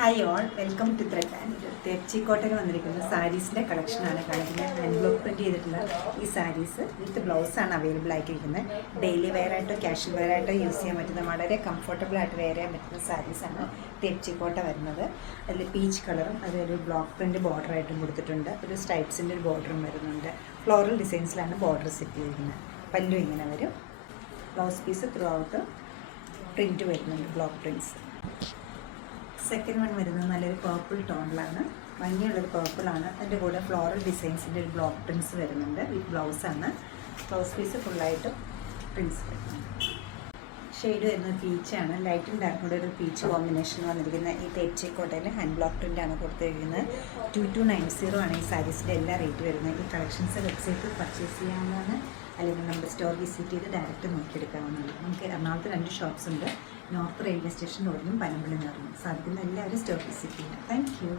Hi all, welcome to thread and തെച്ചിക്കോട്ടയിൽ വന്നിരിക്കുന്ന സാരീസിൻ്റെ കളക്ഷനാണ് കാണിക്കുന്നത്. ഹാൻഡ് ബ്ലോക്ക് പ്രിൻറ്റ് ചെയ്തിട്ടുള്ള ഈ സാരീസ് വിത്ത് ബ്ലൗസാണ് അവൈലബിൾ ആയിട്ടിരിക്കുന്നത്. ഡെയിലി വെയർ ആയിട്ടോ ക്യാഷ്വൽ വെയർ ആയിട്ടോ യൂസ് ചെയ്യാൻ പറ്റുന്ന വളരെ കംഫർട്ടബിൾ ആയിട്ട് വെയർ ചെയ്യാൻ പറ്റുന്ന സാരീസാണ് തെച്ചിക്കോട്ട വരുന്നത്. അതിൽ പീച്ച് കളറും അതൊരു ബ്ലോക്ക് പ്രിൻറ്റ് ബോർഡറായിട്ടും കൊടുത്തിട്ടുണ്ട്. ഒരു സ്ട്രൈപ്സിൻ്റെ ഒരു ബോർഡറും വരുന്നുണ്ട്. ഫ്ലോറൽ ഡിസൈൻസിലാണ് ബോർഡർ സെറ്റ് ചെയ്തിരിക്കുന്നത്. പല്ലു ഇങ്ങനെ വരും. Blouse piece throughout print വരുന്നുണ്ട്, ബ്ലോക്ക് പ്രിൻറ്റ്സ്. സെക്കൻഡ് വൺ വരുന്നത് നല്ലൊരു പേർപ്പിൾ ടോണിലാണ്, ഭംഗിയുള്ളൊരു പേർപ്പിളാണ്. അതിൻ്റെ കൂടെ ഫ്ലോറൽ ഡിസൈൻസിൻ്റെ ഒരു ബ്ലോക്ക് പ്രിൻറ്റ്സ് വരുന്നുണ്ട്. വിത്ത് ബ്ലൗസാണ്. ബ്ലൗസ് പീസ് ഫുള്ളായിട്ട് പ്രിൻറ്റ്സ് വരുന്നുണ്ട്. ഷെയ്ഡ് വരുന്നത് പീച്ചാണ്. ലൈറ്റും ഡാർക്കും കൂടെ ഒരു പീച്ച് കോമ്പിനേഷൻ വന്നിരിക്കുന്ന ഈ തെച്ചിക്കോട്ടയിൽ ഹാൻഡ് ബ്ലോക്ക് പ്രിൻ്റാണ് കൊടുത്തിരിക്കുന്നത്. 2290 ആണ് ഈ സാരീസിൻ്റെ എല്ലാ റേറ്റ് വരുന്നത്. ഈ കളക്ഷൻസ് വെബ്സൈറ്റിൽ പർച്ചേസ് ചെയ്യാവുന്നതാണ്, അല്ലെങ്കിൽ നമ്മുടെ സ്റ്റോർ വിസിറ്റ് ചെയ്ത് ഡയറക്റ്റ് നോക്കിയെടുക്കാവുന്നതാണ്. നമുക്ക് എറണാകുളത്ത് 2 ഷോപ്സ് ഉണ്ട്. നോർത്ത് റെയിൽവേ സ്റ്റേഷൻ റോഡിലും പനമ്പള്ളി നിറഞ്ഞു സാധിക്കുന്ന എല്ലാവരും സ്റ്റോർ വിസിറ്റ് ചെയ്യാം. Thank you.